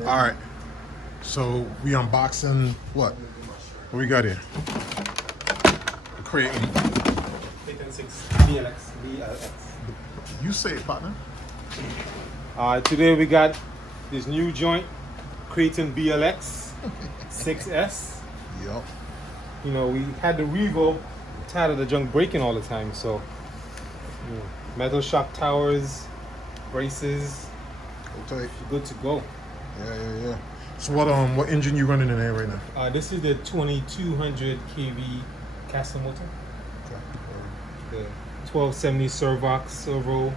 All right. So we unboxing what? What we got here? Kraton. Kraton 6 BLX. You say it, partner. Today we got this new joint, Kraton BLX 6S. Yup. You know, we had the Revo, tired of the junk breaking all the time, so metal shock towers, braces, Okay. good to go. Yeah. So what engine you running in there right now? This is the 2200 kV Castle motor. Okay. The 1270 servo.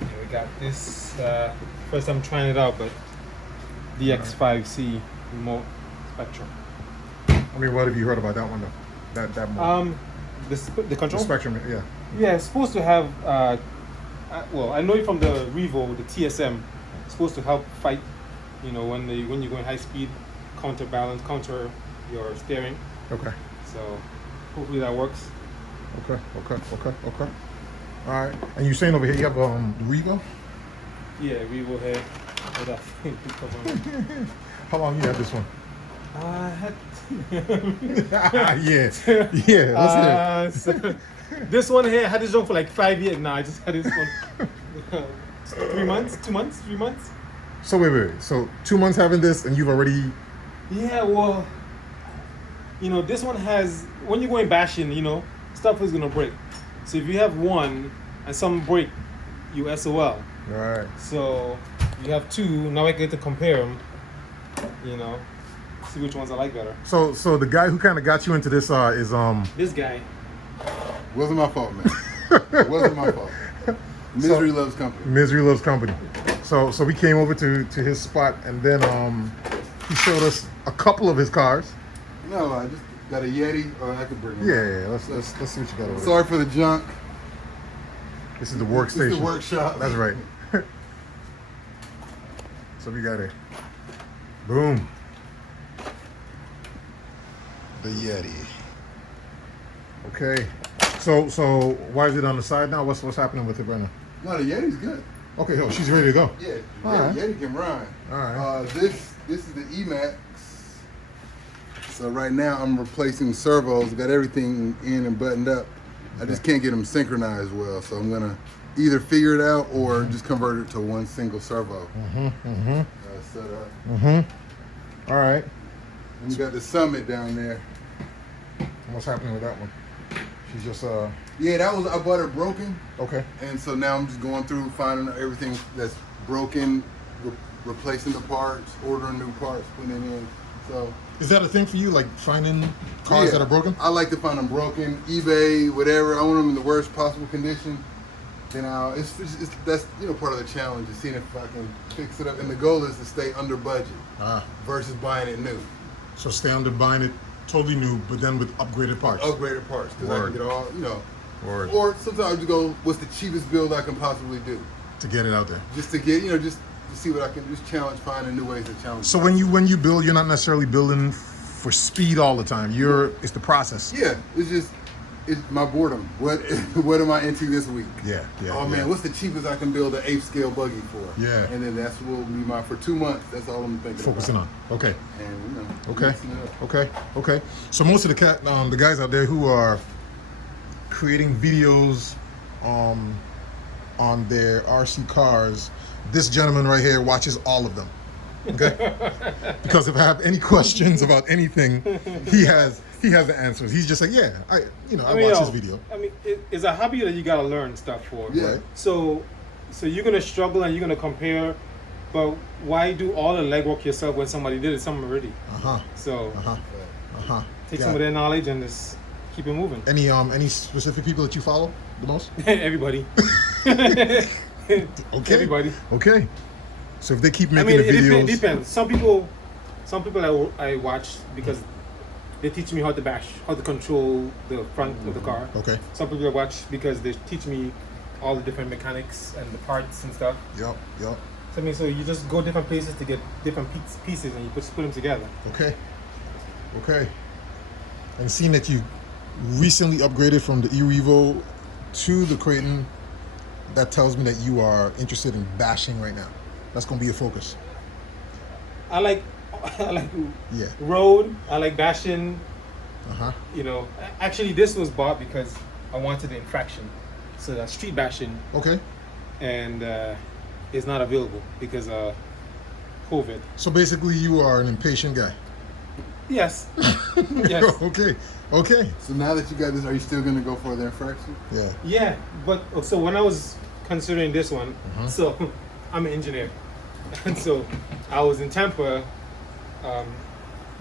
And we got this, first time trying it out, but DX5C remote Spectrum. I mean, what have you heard about that one though? That one. The control? The Spectrum, yeah. Yeah, it's supposed to have, well, I know it from the Revo, the TSM. It's supposed to help fight, you know, when you go in high speed, counter your steering. Okay. So hopefully that works. Okay. All right. And you saying over here you have the Revo? Yeah, Revo here. With that thing. How long you had this one? yeah. Let's hear it. This one here, I had this one for like 5 years now. I just had this one 3 months, 2 months, 3 months. So wait. So 2 months having this, and you've already. Yeah, well, you know, this one has, when you're going bashing, you know, stuff is gonna break. So if you have one and some break, you SOL. All right. So you have two. Now I get to compare them. You know, see which ones I like better. So the guy who kind of got you into this is This guy. Wasn't my fault, man. Wasn't my fault. Misery loves company. Misery loves company. So we came over to his spot, and then he showed us a couple of his cars. No, I just got a Yeti, or I could bring it. Yeah. Let's see what you got over there. Sorry for the junk. This is the workstation. This is the workshop. That's right. So we got it. Boom. The Yeti. Okay. So why is it on the side now? What's happening with it right now? No, the Yeti's good. Okay, she's ready to go. Yeah, All right. Yeti can run. All right. This is the Emax. So right now I'm replacing servos. Got everything in and buttoned up. I just can't get them synchronized well, so I'm gonna either figure it out or just convert it to one single servo. Set up. All right. And we got the Summit down there. What's happening with that one? She's just Yeah, I bought her broken. okay. And so now I'm just going through finding everything that's broken, replacing the parts, ordering new parts, putting it in. So Is that a thing for you, like finding cars that are broken? I like to find them broken, eBay, whatever. I want them in the worst possible condition. Then that's part of the challenge is seeing if I can fix it up. And the goal is to stay under budget versus buying it new. So stay under buying it totally new, but then with upgraded parts. Upgraded parts because I can get all Word. Or sometimes I just go, what's the cheapest build I can possibly do? To get it out there. Just to get just to see what I can just challenge, finding new ways to challenge. So when you build, you're not necessarily building for speed all the time. It's the process. Yeah, it's my boredom. What am I into this week? Yeah. Oh man, what's the cheapest I can build an 8th scale buggy for? Yeah. And then that's what will be mine for 2 months. That's all I'm thinking Focusing about. on. Okay. And Okay. mixing it up. Okay. So most of the guys out there who are creating videos on their RC cars, this gentleman right here watches all of them. Okay? Because if I have any questions about anything, he has the answers. He's just like, I watch this video. I mean, it's a hobby that you gotta learn stuff for. Yeah. Right? So you're gonna struggle and you're gonna compare, but why do all the legwork yourself when somebody did it some already? So take some of their knowledge and just keep it moving. Any specific people that you follow the most? Everybody. Okay. Everybody. Okay. So if they keep making the videos, it depends. Some people I watch because they teach me how to bash, how to control the front of the car. Okay. Some people I watch because they teach me all the different mechanics and the parts and stuff. Yep. So I mean, so you just go different places to get different pieces and you put them together. Okay. And seeing that you recently upgraded from the e-Revo to the Kraton, that tells me that you are interested in bashing right now. That's going to be your focus. I like I like Yeah. road. I like bashing. Uh-huh. You know, actually, this was bought because I wanted the infraction, so that street bashing, Okay. and is not available because of COVID. So basically, you are an impatient guy. Yes. Yes. Okay. Okay. So now that you got this, are you still gonna go for the infraction? Yeah. Yeah, but so when I was considering this one, Uh-huh. so I'm an engineer, and so I was in Tampa,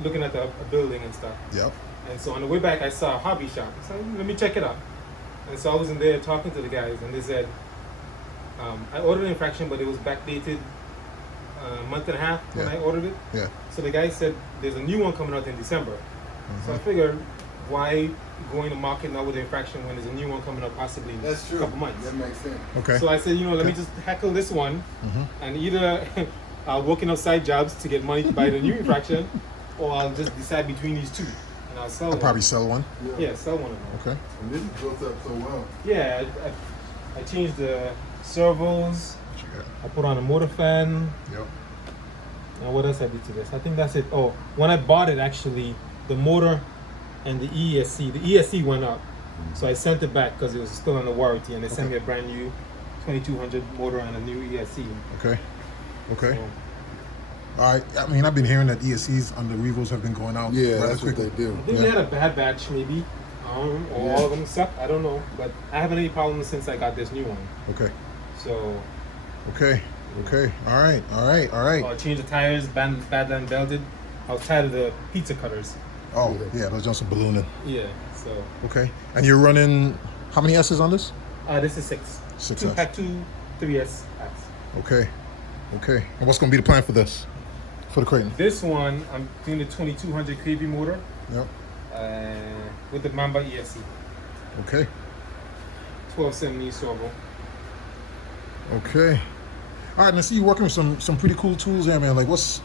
looking at a building and stuff. Yep. And so on the way back, I saw a hobby shop. So let me check it out. And so I was in there talking to the guys, and they said, I ordered an infraction, but it was backdated a month and a half when Yeah. I ordered it. Yeah. So the guy said, there's a new one coming out in December. So I figured, why going to market now with the infraction when there's a new one coming up possibly in That's true. a couple months? That makes sense. Okay. So I said, let me just tackle this one, and either I'll work enough side jobs to get money to buy the new infraction, or I'll just decide between these two, and I'll sell I'll one. probably sell one. Yeah, sell one of them. Okay. And this is built up so well. Yeah, I changed the servos. What you got? I put on a motor fan. Yep. And what else I did to this? I think that's it. Oh, when I bought it, actually, the motor and the ESC went up. So I sent it back because it was still under warranty, and they sent me a brand new 2200 motor and a new ESC. Okay. Okay. So, All right. I mean, I've been hearing that ESCs on the Revos have been going out. Yeah, rather that's what quickly. they do. I think they had a bad batch, maybe. Or Yeah. all of them suck. I don't know. But I haven't any problems since I got this new one. Okay. So, Okay. Okay. All right. All right. All right. I changed the tires, badland belted. I was tired of the pizza cutters. Oh, yeah. Those Johnson ballooning. Yeah, so. Okay. And you're running how many S's on this? This is 6. 6S. Pack 2, 3S packs. Okay. Okay. And what's going to be the plan for this? For the Kraton? This one, I'm doing the 2200 kV motor Yep. with the Mamba ESC. Okay. 1270 servo. Okay. All right. And I see you working with some pretty cool tools there, man. Like what's...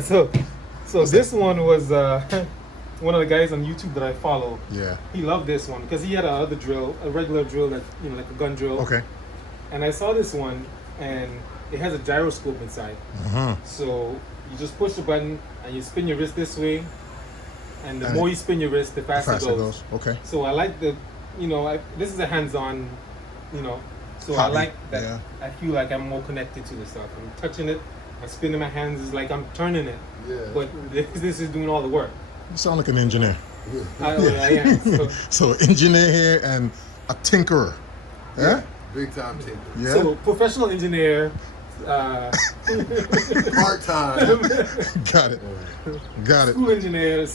so this one was one of the guys on YouTube that I follow. Yeah. He loved this one because he had another drill, a regular drill that like a gun drill. Okay. And I saw this one, and it has a gyroscope inside. Uh-huh. So you just push the button and you spin your wrist this way, and the And more you spin your wrist, the faster it goes. Okay. So I like the, this is a hands-on, so I Hobby, like that. yeah. I feel like I'm more connected to the stuff. I'm touching it, I'm spinning my hands. It's like I'm turning it, Yeah. but this is doing all the work. You sound like an engineer. I am. So, So engineer here and a tinkerer. Yeah? Big time tinker. Yeah. so professional engineer. Part time. Got it. Got it. School engineer, Yes.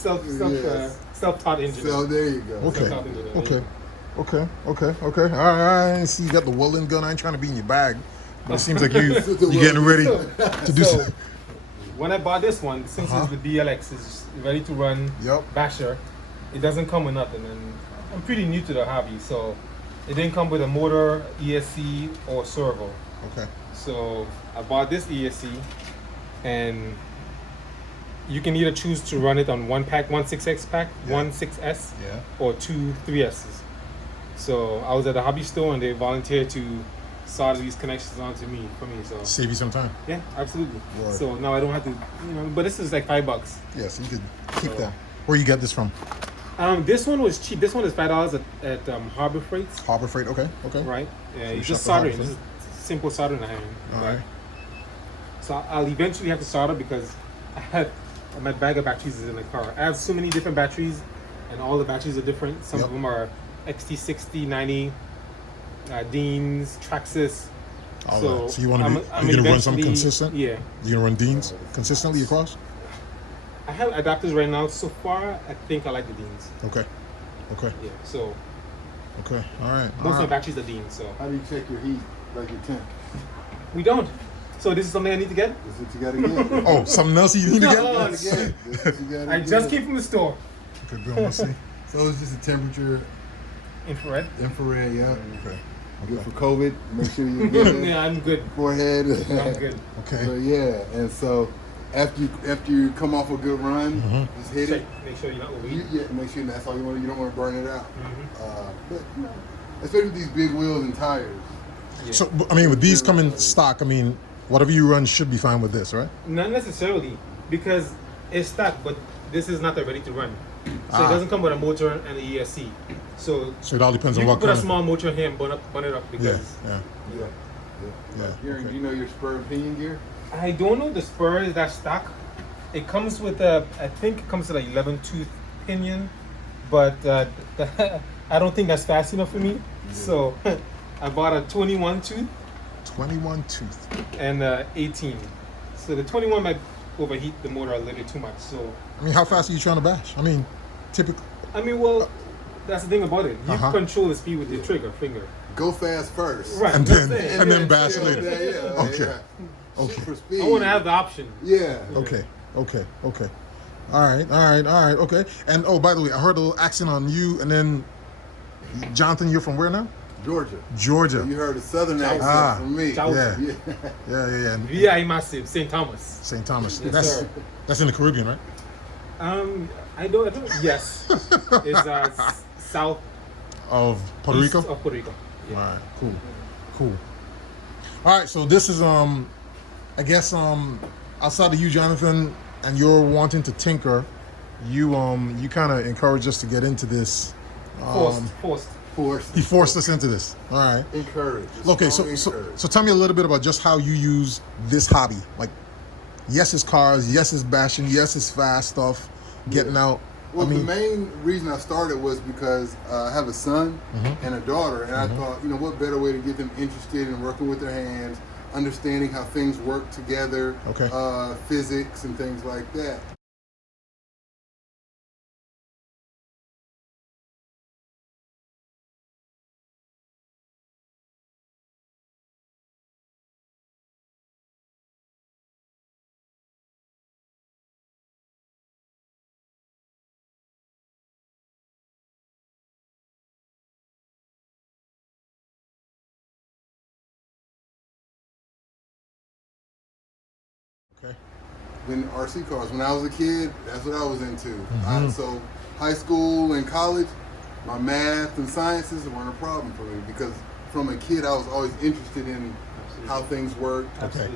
self-taught engineer. So there you go. Okay. Self-taught engineer. Okay. Okay. All right. See, you got the welding gun. I ain't trying to be in your bag, but it seems like you're getting ready to do So, some. when I bought this one, since Uh-huh. it's the BLX, it's ready to run Yep. basher, it doesn't come with nothing. And I'm pretty new to the hobby, so it didn't come with a motor, ESC, or servo. Okay. So I bought this ESC, and you can either choose to run it on one pack, one 6X pack, Yeah. one 6S, Yeah. or two 3Ss. So I was at a hobby store, and they volunteered to solder these connections onto me for me. So Save you some time. yeah, absolutely. Word. So now I don't have to, but this is like $5. Yeah, so you could keep that. Where you get this from? This one was cheap. This one is $5 at Harbor Freights, Harbor Freight. Okay. Okay. right? Yeah, So you it's shop just at Harbor soldering. This is simple soldering iron. All right. So I'll eventually have to solder because my bag of batteries is in the car. I have so many different batteries, and all the batteries are different. Some Yep. of them are XT60, 90, Deans, Traxxas. All So right. So you want to I'm be? You gonna run something eventually- consistent? Yeah. You gonna run Deans consistently across? I have adapters right now. So far, I think I like the Deans. Okay. Okay. Yeah. So Okay. All right. most of my batteries are Deans. So How do you check your heat, like your temp? we don't. So this is something I need to get. That's what you gotta get. Oh, something else you need to get? No. That's what you gotta I get. just came from the store. Good deal. Let's see. So it's just a temperature, Infrared. infrared, yeah. Okay. Good for COVID. Make sure you get it. Yeah, I'm good. Forehead. I'm good. Okay. So yeah, and so after you come off a good run, just hit it. Make sure you're not You, overheating. yeah, make sure that's all you want. You don't want to burn it out. Mhm. But you know, especially with these big wheels and tires. Yeah. So, I mean, with these coming stock, I mean, whatever you run should be fine with this, right? Not necessarily, because it's stock, but this is not ready to run. So it doesn't come with a motor and an ESC. So it all depends you on can what put kind a small motor here and burn it up because Yeah. Gary, do you know your spur and pinion gear? I don't know the spur is that stock. It comes with I think it comes with like 11 tooth pinion, but I don't think that's fast enough for me. So I bought a 21 tooth. 21 tooth. And 18. So the 21 might overheat the motor a little bit too much. So I mean, how fast are you trying to bash? I mean, typically. I mean, well, that's the thing about it. You control the speed with your trigger finger. Go fast first. Right. And then bash later. Yeah, Okay. Okay. For speed. I want to have the option. Yeah. Okay. All right. Okay. And oh, by the way, I heard a little accent on you, and then Jonathan, you're from where now? Georgia. You heard a southern accent from me. Yeah. VI Massive, St. Thomas. St. Thomas. Yes, sir. That's in the Caribbean, right? I don't. Yes. It's south Of Puerto Rico. of Puerto Rico. Yeah. All right. Cool. All right. So this is I guess outside of you, Jonathan, and you're wanting to tinker, you kind of encouraged us to get into this. Forced. He forced us into this. All right. Encourage. Okay, so tell me a little bit about just how you use this hobby. Like, yes, it's cars. Yes, it's bashing. Yes, it's fast stuff. Getting out. Well, the main reason I started was because I have a son and a daughter, and I thought, what better way to get them interested in working with their hands, understanding how things work together, physics and things like that. Okay. When RC cars, when I was a kid, that's what I was into. So high school and college, my math and sciences weren't a problem for me because from a kid I was always interested in how things work. Okay.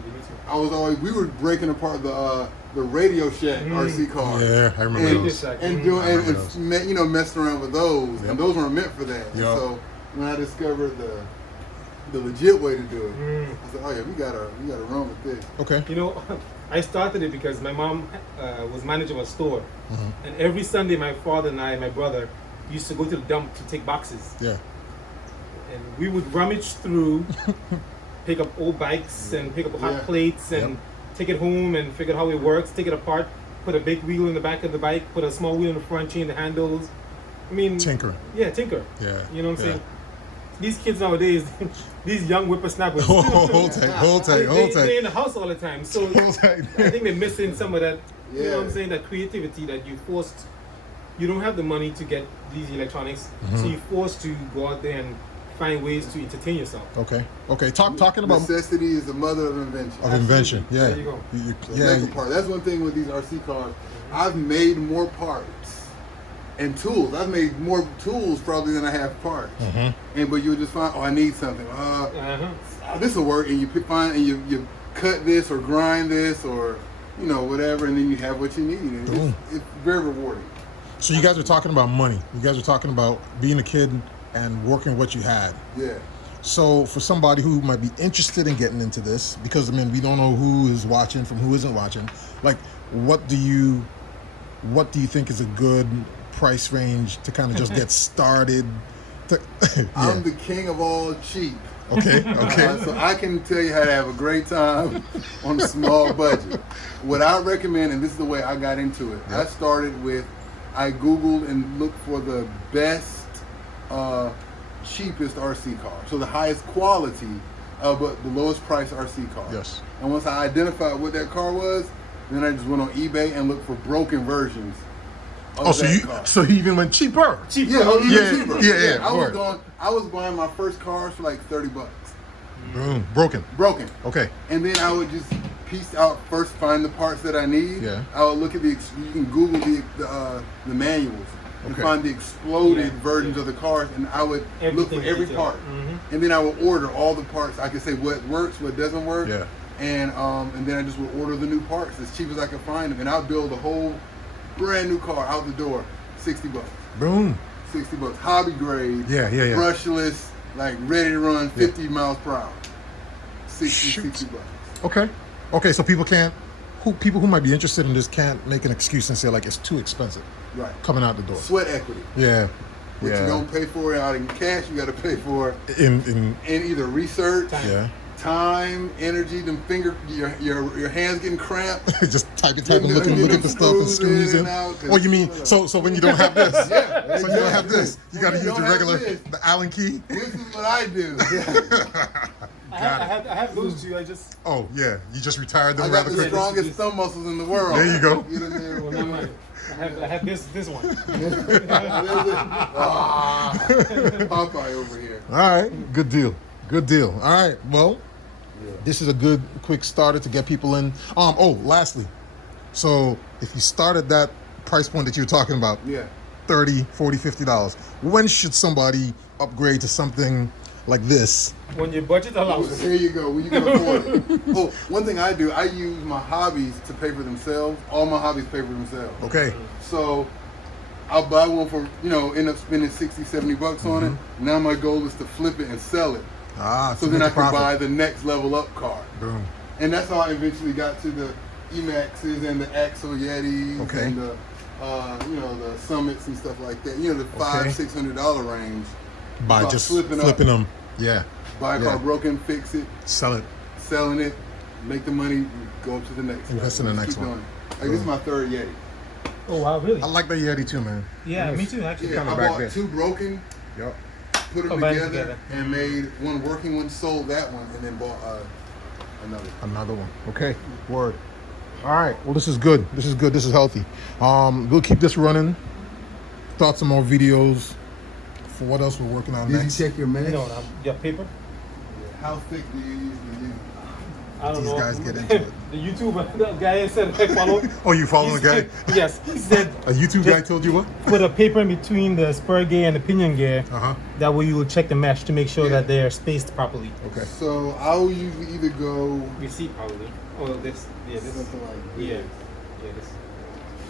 We were breaking apart the Radio Shack RC cars. Yeah, I remember those. And messing around with those, and those weren't meant for that. And Yep. so when I discovered the legit way to do it, I said, "Oh yeah, we gotta run with this." Okay. I started it because my mom was manager of a store, and every Sunday my father and my brother, used to go to the dump to take boxes. Yeah. And we would rummage through, pick up old bikes and pick up hot plates and take it home and figure out how it works, take it apart, put a big wheel in the back of the bike, put a small wheel in the front, change the handles. I mean, tinker. Yeah, tinker. Yeah. You know what I'm saying? These kids nowadays, these young whippersnappers. Hold tight. They're in the house all the time. So Hold tight. I think they're missing some of that, you know what I'm saying, that creativity that you don't have the money to get these electronics, so you're forced to go out there and find ways to entertain yourself. Okay. Talking about necessity is the mother of invention. Yeah. There you go. Lego part. That's one thing with these RC cars. I've made more parts and tools. I've made more tools probably than I have parts. But you'll just find, I need something. This will work, and you find and you cut this or grind this or whatever, and then you have what you need. And it's very rewarding. So you guys are talking about money. You guys are talking about being a kid and working what you had. Yeah. So for somebody who might be interested in getting into this, because we don't know who is watching from who isn't watching. Like, what do you think is a good price range to kind of just get started? I'm the king of all cheap. Okay. So I can tell you how to have a great time on a small budget. What I recommend, and this is the way I got into it, I started with, I Googled and looked for the best, cheapest RC car. So the highest quality, but the lowest price RC car. Yes. And once I identified what that car was, then I just went on eBay and looked for broken versions. So you even went cheaper. Cheaper. Yeah. I was buying my first cars for like $30. Boom. Broken. Okay. And then I would just piece out first, find the parts that I need. Yeah. I would look at you can Google the manuals and find the exploded versions of the cars, and I would look for every part. And then I would order all the parts. I could say what works, what doesn't work. Yeah. and then I just would order the new parts as cheap as I could find them, and I'll build a whole brand new car out the door, $60. Boom. $60, hobby grade, Yeah. brushless, like ready to run, 50 miles per hour. 60 bucks. Okay. So people who might be interested in this can't make an excuse and say like it's too expensive. Right. Coming out the door. Sweat equity. Yeah. What you don't pay for out in cash, you got to pay for in either research, time, energy, your hands getting cramped. Just type and look at the stuff and screws in. Oh, you mean so when you don't have this? Yeah. So you don't have this. You got to use the regular the Allen key. This is what I do. I have those two. Oh yeah, you just retired them I got rather the quickly. strongest thumb muscles in the world. There you go. Get in there. Well, not mine. I have this one. Popeye over here. All right, good deal. All right, well, this is a good quick starter to get people in. Lastly, so if you start at that price point that you were talking about, $30, $40, $50, when should somebody upgrade to something like this? When your budget allows it. There you go. When you can afford it. Oh, one thing I do, I use my hobbies to pay for themselves. All my hobbies pay for themselves. Okay. So I'll buy one for, end up spending 60, 70 bucks on it. Now my goal is to flip it and sell it. So then I can buy the next level up car. Boom. And that's how I eventually got to the Emaxes and the Axle Yetis and the, the Summits and stuff like that. The $500-$600 range. By just flipping them. Yeah. Buy a car broken, fix it. Sell it. Selling it, make the money, go to the next. Invest in the next one. Like, this is my third Yeti. Oh wow, really? I like the Yeti too, man. Yeah, me too, actually. Yeah, I bought two broken. Yep. Put them together and made one working one, sold that one, and then bought another one. Okay. Word. All right. Well, this is good. This is healthy. We'll keep this running. Thought some more videos for what else we're working on next. Did you check your mesh? No, your paper? How thick do you usually use? I don't know. These guys get into it. The YouTuber, the guy said I follow. Oh, you follow the guy? Yes. He said A YouTube guy told you what? put a paper in between the spur gear and the pinion gear. That way you will check the mesh to make sure that they're spaced properly. Okay. So I'll usually either go Receipt probably. Oh, this. Yeah, this. something like this. Yeah, this.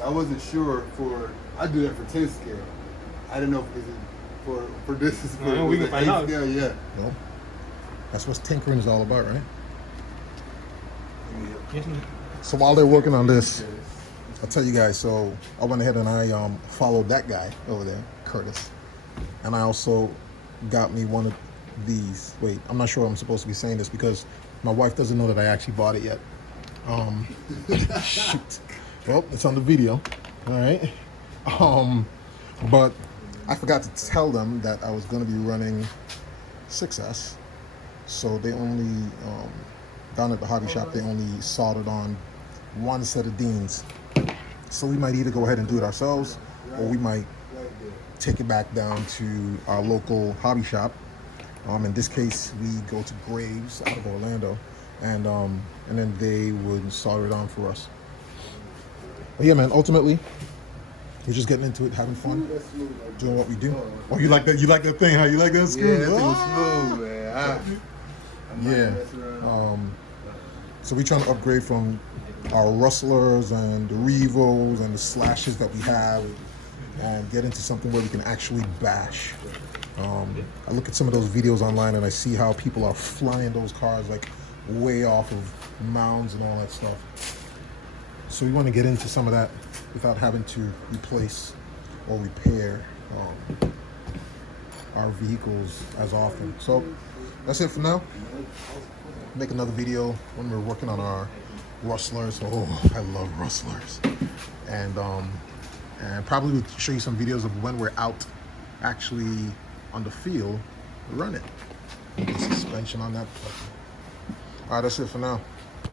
I wasn't sure I do that for 10 scale. I didn't know if it's for this is for No, we can find out. Scale, yeah. Well, that's what tinkering is all about, right? Yes, So while they're working on this, I'll tell you guys, so I went ahead and I followed that guy over there, Curtis. And I also got me one of these. Wait, I'm not sure I'm supposed to be saying this because my wife doesn't know that I actually bought it yet. Shoot. Well, it's on the video. All right. But I forgot to tell them that I was going to be running 6S. So they only, down at the hobby shop, they only soldered on one set of Deans. So we might either go ahead and do it ourselves, or we might take it back down to our local hobby shop. In this case, we go to Graves out of Orlando, and then they would solder it on for us. But yeah, man, ultimately, we're just getting into it, having fun, doing what we do. Oh, you like that? You like that thing? How you like that screw? Yeah, that thing was smooth, man. So we're trying to upgrade from our rustlers and the revos and the slashes that we have, and get into something where we can actually bash. I look at some of those videos online and I see how people are flying those cars like way off of mounds and all that stuff. So we want to get into some of that without having to replace or repair our vehicles as often. So that's it for now. Make another video when we're working on our rustlers. Oh, I love rustlers. And probably we'll show you some videos of when we're out actually on the field, run it. The suspension on that. All right, that's it for now.